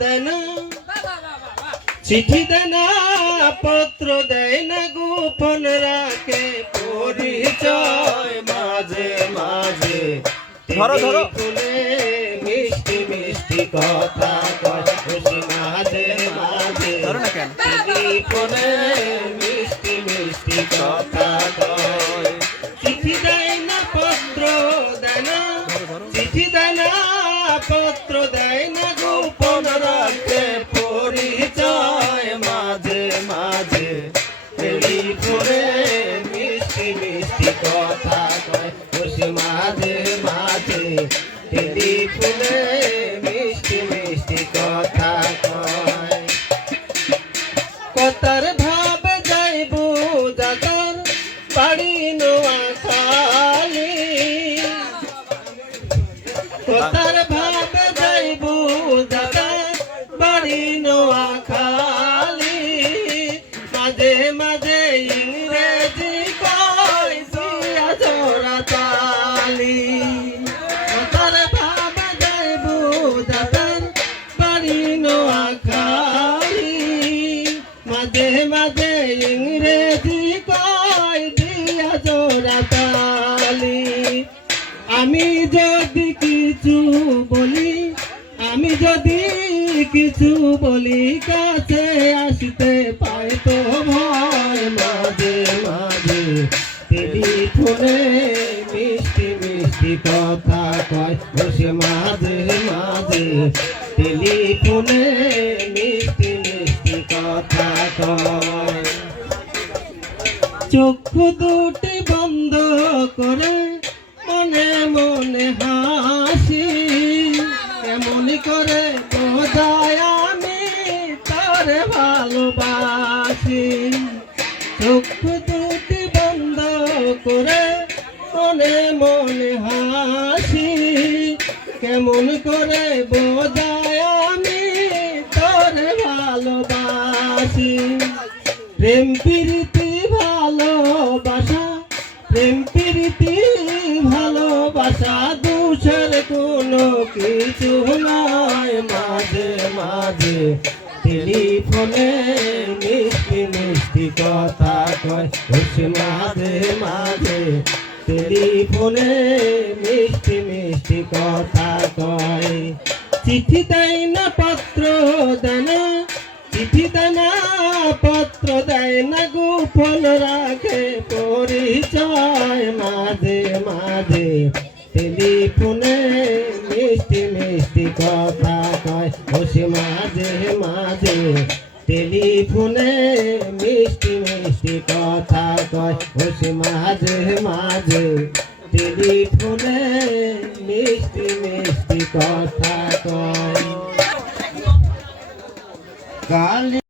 দেয় চিঠি দেয় না পত্র দেয় না গোপন রাখে পরিচয় মাঝে মাঝে ধরো, ধরো। মিষ্টি মিষ্টি কথা খুশি মাঝে মাঝে ধরো না কেন? টেলিফোনে মিষ্টি মিষ্টি কথা চিঠি দেয় না পত্র দেয় না চিঠি দেয় না পত্র দেয় কথা কয় খুশি মাঝে। মাঝে টেলিফোনে মিষ্টি মিষ্টি কথা কয়। কতার ভাব যাইব দাদার বাড়ি নোয়া আমি যদি কিছু বলি, আমি যদি কিছু বলি, কাছে আসতে পাই তো ভয়, মাঝে মাঝে টেলিফোনে মিষ্টি মিষ্টি কথা কয়, বসে মাঝে মাঝে টেলিফোনে মিষ্টি মিষ্টি কথা কয়। চক্ষু দুটি বন্ধ করে মনে মনে হাসি? এমন করে বোঝায় আমি তোরে ভালোবাসি? চক্ষু দুটি বন্ধ করে মনে মনে হাসি। কেমন করে বোঝায় আমি তোরে ভালোবাসি? প্রেম প্রীতি ভালোবাসা, প্রেম নয় মাঝে মাঝে টেলিফোনে মিষ্টি মিষ্টি কথা কয়। বসে মাঝে মাঝে টেলিফোনে মিষ্টি মিষ্টি কথা কয়। চিঠি দেয় না পত্র দেয় না চিঠি দেয় না পত্র দেয় না, গোপন রাখে পরিচয়। কয় বসে মাঝে মাঝে টেলিফোনে মিষ্টি মিষ্টি কথা কয়। বসে মাঝে মাঝে টেলিফোনে মিষ্টি মিষ্টি কথা কয়। কালি